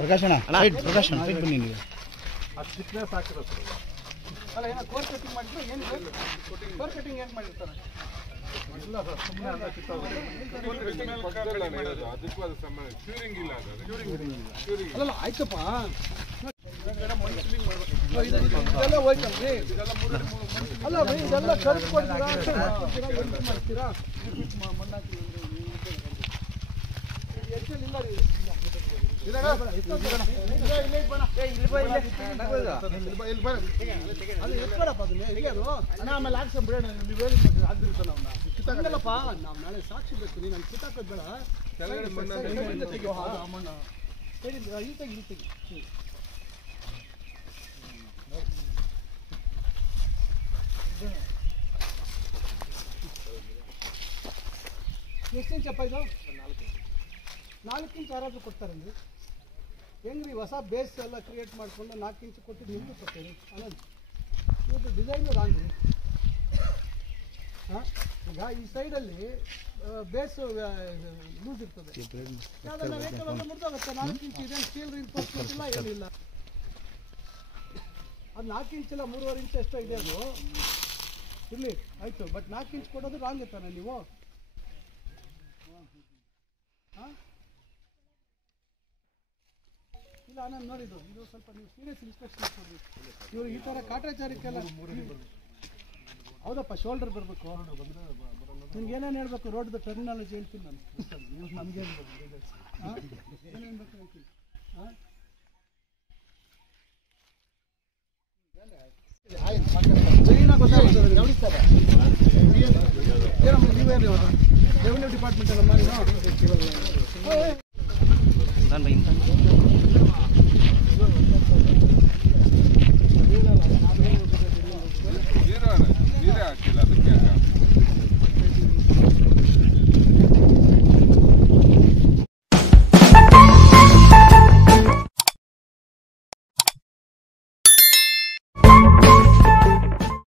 ಪ್ರಕಾಶಣ ಪ್ರಕಾಶಣ ಬನ್ನಿ ನೀವು ಅದು ಫಿಟ್ನೆಸ್ ಹಾಕಿರೋ ಅಲ್ಲ ಏನೋ ಕೋರ್ ಕಟಿಂಗ್ ಮಾಡಿದ್ರೆ ಏನು ಕೋರ್ ಕಟಿಂಗ್ ಏನು ಮಾಡಿರ್ತಾರೆ ಇಲ್ಲ ಸರ್ ಸುಮ್ಮನೆ ಅಂತ ಅಲ್ಲ ಆಯ್ತಪ್ಪ ಇದೆಲ್ಲ ಹೋಯ್ತಲ್ರಿ ಅಲ್ಲ ಇದೆಲ್ಲ ಖರ್ಚು ಮಾಡ್ತೀರಾ ಮಣ್ಣಾಕಿ ಇಲ್ಲ ರೀ ಆಮೇಲೆ ಹಾಕ್ಸಂ ಬಿಡೋಣ ನೀವು ಆಗಿರ್ತಾನಲ್ಲಪ್ಪ ನಾವು ನಾಳೆ ಸಾಕ್ಷಿ ಬೇಕು ನೀನು ನಂಗೆ ಕಿತ್ತಾಕೋದು ಬೇಡ ಮಣ್ಣ ಈ ತೆಗಿ ಎಷ್ಟು ಇಂಚಪ್ಪ ಇದು 4 ಇಂಚ್ ಯಾರಾದರೂ ಕೊಡ್ತಾರಂడి ಹೆಂಗ್ರಿ ಹೊಸ ಬೇಸ್ ಎಲ್ಲ ಕ್ರಿಯೇಟ್ ಮಾಡಿಕೊಂಡು 4 ಇಂಚ್ ಕೊಟ್ಟಿದ್ದು ನಿಮ್ಗೆ ಕೊಡ್ತೀವಿ ಅನಂತ ಇವತ್ತು ಡಿಸೈನು ರಾಂಗ್ರಿ ಹಾಂ ಈಗ ಈ ಸೈಡಲ್ಲಿ ಬೇಸ್ ಲೂಸ್ ಇರ್ತದೆ ಯಾವುದನ್ನ ವೆಹಿಕಲ್ ಒಂದು ಮುರಿದೋಗುತ್ತೆ 4 ಇಂಚ್ ಇದೆ ಸ್ಟೀಲ್ ರಿನ್ಫೋರ್ಸ್ಮೆಂಟ್ ಇಲ್ಲ ಏನಿಲ್ಲ ಅದು 4 ಇಂಚ್ ಇಲ್ಲ 3.5 ಇಂಚ್ ಎಷ್ಟೋ ಇದೆ ಅದು ಇರಲಿ ಆಯಿತು ಬಟ್ 4 ಇಂಚ್ ಕೊಡೋದು ರಾಂಗ್ ಇರ್ತಾನೆ ನೀವು ಹಾಂ ಇಲ್ಲ ನಾನು ನೋಡಿದ್ದು ಇದು ಸ್ವಲ್ಪ ನೀವು ಸೀರಿಯಸ್ ಇನ್ಸ್ಪೆಕ್ಷನ್ ಕೊಡ್ರಿ ಇವರು ಈ ಥರ ಕಾಟಾಚಾರಕ್ಕೆಲ್ಲ ಹೌದಪ್ಪ ಶೋಲ್ಡರ್ ಬರಬೇಕು ನಿಮ್ಗೆ ಏನೇನು ಹೇಳಬೇಕು ರೋಡ್ದು ಟರ್ಮಿನಾಲಜಿ ಹೇಳ್ತೀನಿ ನಾನು ನೀವು ನಮಗೆ ಹಾಂ ಏನೇನು ಬೇಕು ಹೇಳ್ತೀನಿ ಹಾಂ ಕ್ಲೀನಾಗಿ ಗೊತ್ತಾಗ್ತದೆ ನೋಡಿ ಸರ್ ಏನಮ್ಮ ನೀವೇನು ರೆವಿನ್ಯೂ ಡಿಪಾರ್ಟ್ಮೆಂಟ್ ಅಲ್ಲಮ್ಮ